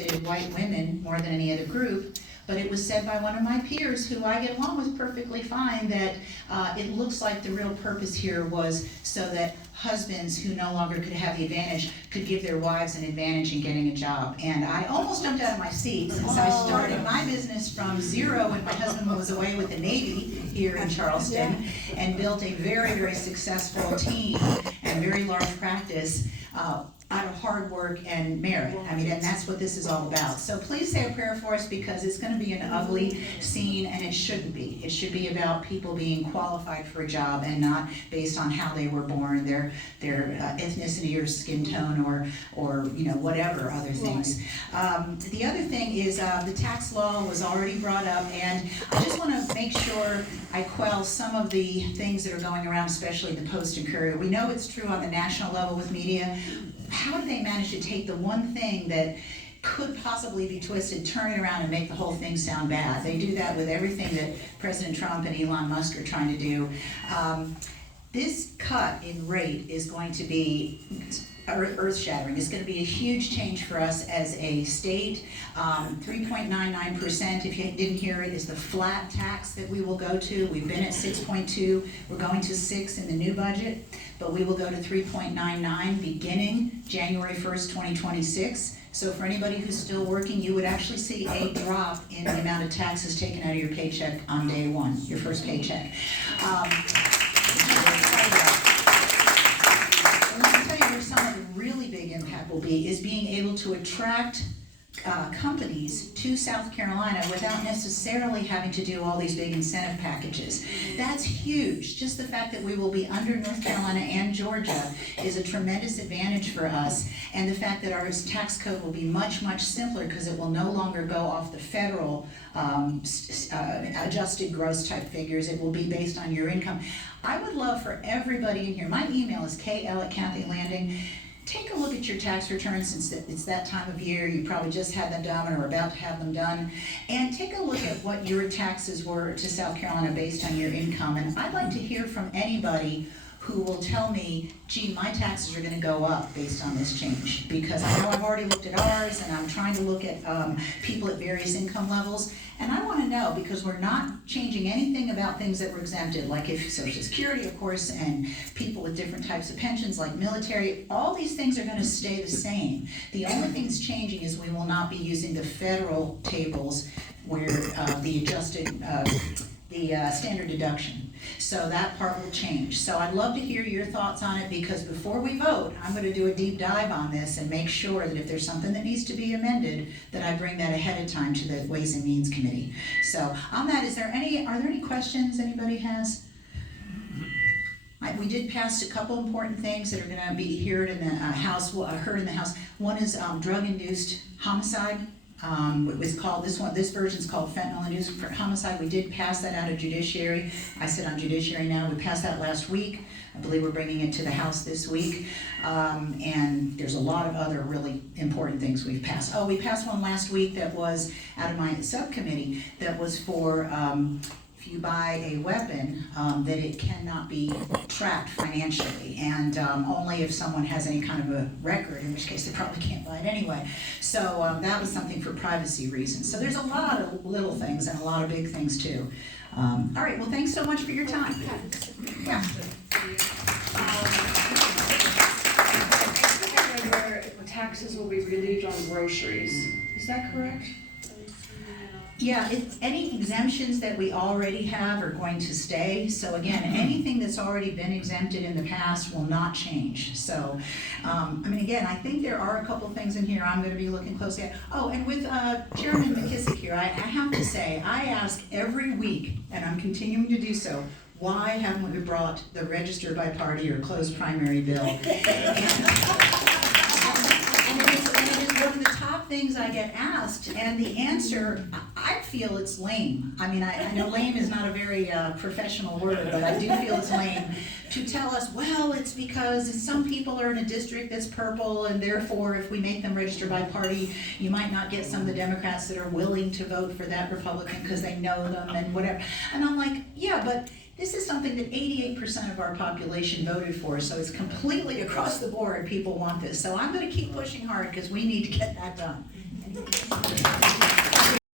benefited white women more than any other group. But it was said by one of my peers, who I get along with perfectly fine, that it looks like the real purpose here was so that husbands who no longer could have the advantage could give their wives an advantage in getting a job. And I almost jumped out of my seat, since I started my business from zero when my husband was away with the Navy here in Charleston, and built a very, very successful team and very large practice out of hard work and merit. I mean, and that's what this is all about. So please say a prayer for us, because it's going to be an ugly scene, and it shouldn't be. It should be about people being qualified for a job and not based on how they were born, their ethnicity or skin tone, or you know, whatever other things. The other thing is the tax law was already brought up, and I just want to make sure I quell some of the things that are going around, especially the Post and Courier. We know it's true on the national level with media. How did they manage to take the one thing that could possibly be twisted, turn it around and make the whole thing sound bad? They do that with everything that President Trump and Elon Musk are trying to do. This cut in rate is going to be earth-shattering. It's going to be a huge change for us as a state. 3.99%, if you didn't hear it, is the flat tax that we will go to. We've been at 6.2. We're going to 6 in the new budget, but we will go to 3.99 beginning January 1st, 2026. So for anybody who's still working, you would actually see a drop in the amount of taxes taken out of your paycheck on day one, your first paycheck. Some of the really big impact will be is being able to attract companies to South Carolina without necessarily having to do all these big incentive packages. That's huge. Just the fact that we will be under North Carolina and Georgia is a tremendous advantage for us, and the fact that our tax code will be much, much simpler, because it will no longer go off the federal adjusted gross type figures. It will be based on your income. I would love for everybody in here, my email is kl@kathylanding. Take a look at your tax returns, since it's that time of year. You probably just had them done or are about to have them done. And take a look at what your taxes were to South Carolina based on your income. And I'd like to hear from anybody who will tell me, gee, my taxes are going to go up based on this change. Because I know I've already looked at ours, and I'm trying to look at people at various income levels. And I want to know, because we're not changing anything about things that were exempted, like if Social Security, of course, and people with different types of pensions, like military. All these things are going to stay the same. The only thing that's changing is we will not be using the federal tables where the adjusted, standard deduction. So that part will change. So I'd love to hear your thoughts on it, because before we vote, I'm going to do a deep dive on this and make sure that if there's something that needs to be amended, that I bring that ahead of time to the Ways and Means Committee. So on that, are there any questions anybody has? We did pass a couple important things that are going to be heard in the House. One is drug-induced homicide. It was called, this version's called fentanyl-induced homicide. We did pass that out of Judiciary. I sit on Judiciary now. We passed that last week. I believe we're bringing it to the House this week. And there's a lot of other really important things we've passed. Oh, we passed one last week that was out of my subcommittee that was for if you buy a weapon, that it cannot be tracked financially, and only if someone has any kind of a record, in which case they probably can't buy it anyway. So that was something for privacy reasons. So there's a lot of little things and a lot of big things too. All right, well, thanks so much for your time. Yeah. Taxes will be relieved on groceries. Is that correct? Yeah, any exemptions that we already have are going to stay. So again, anything that's already been exempted in the past will not change. So, I mean, again, I think there are a couple of things in here I'm going to be looking closely at. Oh, and with Chairman McKissick here, I have to say, I ask every week, and I'm continuing to do so, why haven't we brought the register by party or closed primary bill? And it is one of the top things I get asked, and the answer, I feel it's lame. I mean, I know lame is not a very professional word, but I do feel it's lame to tell us, well, it's because some people are in a district that's purple, and therefore if we make them register by party, you might not get some of the Democrats that are willing to vote for that Republican because they know them and whatever. And I'm like, yeah, but this is something that 88% of our population voted for, so it's completely across the board, people want this. So I'm going to keep pushing hard because we need to get that done. Thank you.